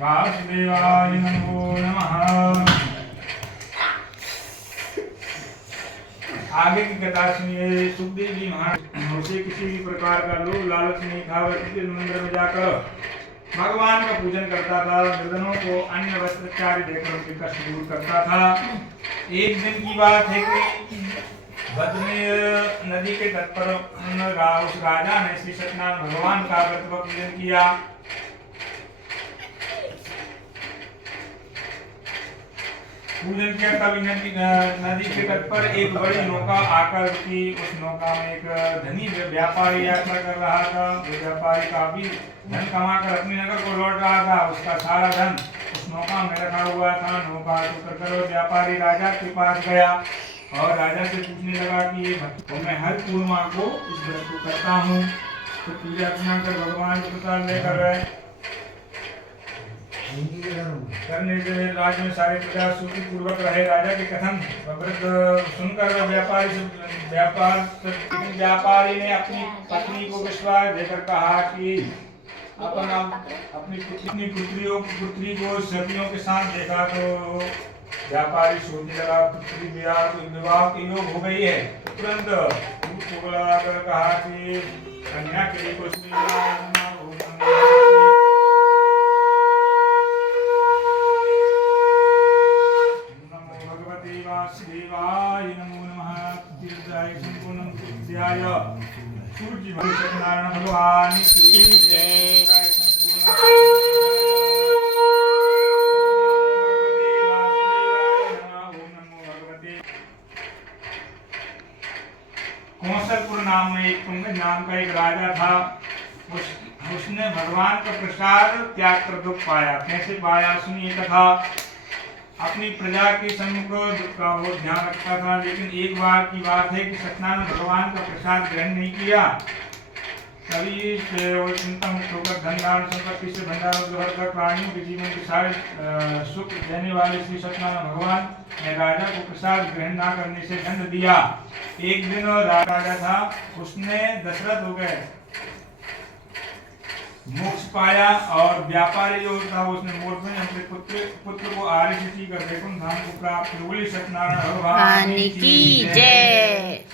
वासुदेवाय नमो नमः। आगे की कथा सुनिए। सुखदेव जी महाराज उसे किसी भी प्रकार का लोभ लालच नहीं था। वह किसी मंदिर में जाकर भगवान का पूजन करता था। निर्धनों को अन्य वस्त्र इत्यादि देकर उनके कष्ट दूर करता था। एक दिन की बात है कि बद्री नदी के तट पर उस राजा ने श्री सत्यनारायण भगवान का व्रत पूजन किया। तभी नदी के तट पर एक बड़ी नौका आकर रुकी। उस नौका में एक धनी व्यापारी यात्रा कर रहा था। वो व्यापारी काफी धन कमाकर अपने नगर को लौट रहा था। उसका सारा धन उस नौका में रखा हुआ था। नौका उतरकर व्यापारी राजा के पास गया और राजा से पूछने लगा कि ये भक्त मैं हर पूर्णिमा को इस व्रत को करता हूँ, तो पूजा अर्चना कर भगवान को प्रसाद लेकर करने से राज्य में सारे प्रजा सुखी पूर्वक रहे। राजा के कथन व्रत सुनकर व्यापारी ने अपनी पत्नी को विश्वास देकर कहा कि अपनी पुत्री को सतियों के साथ देखा तो व्यापारी सोचने लगा पुत्री विवाह के योग हो गई है। तुरंत झूठ को बुलाकर कहा कि कन्या के लिए कुछ नहीं। वासुदेवाय नमो नमः। तीर्थाय संपूर्णं तीर्थाय सूर्य सत्यनारायण भगवान की जय। कौशलपुर नाम में एक पुंगज नाम का एक राजा था। उसने भगवान का प्रसाद त्याग कर दुख पाया। कैसे पाया सुनिए कथा। अपनी प्रजा के सम्मुख दुख का वो ध्यान रखता था, लेकिन एक बार की बात है कि सत्यनारायण भगवान का प्रसाद ग्रहण नहीं किया। तभी से वो चिंता मुक्त होकर धन दान संपत्ति से भंडारों से भरकर प्राणियों के जीवन के सारे सुख देने वाले श्री सत्यनारायण भगवान ने राजा को प्रसाद ग्रहण न करने से दंड दिया। एक दिन राजा था, उसने दशरथ हो गए मोक्ष पाया और व्यापारी जो था उसने मोक्ष में अपने पुत्र को आर्य ऋषि कर वैकुंठ धाम को प्राप्त। बोली सत्यनारायण भगवान की जय।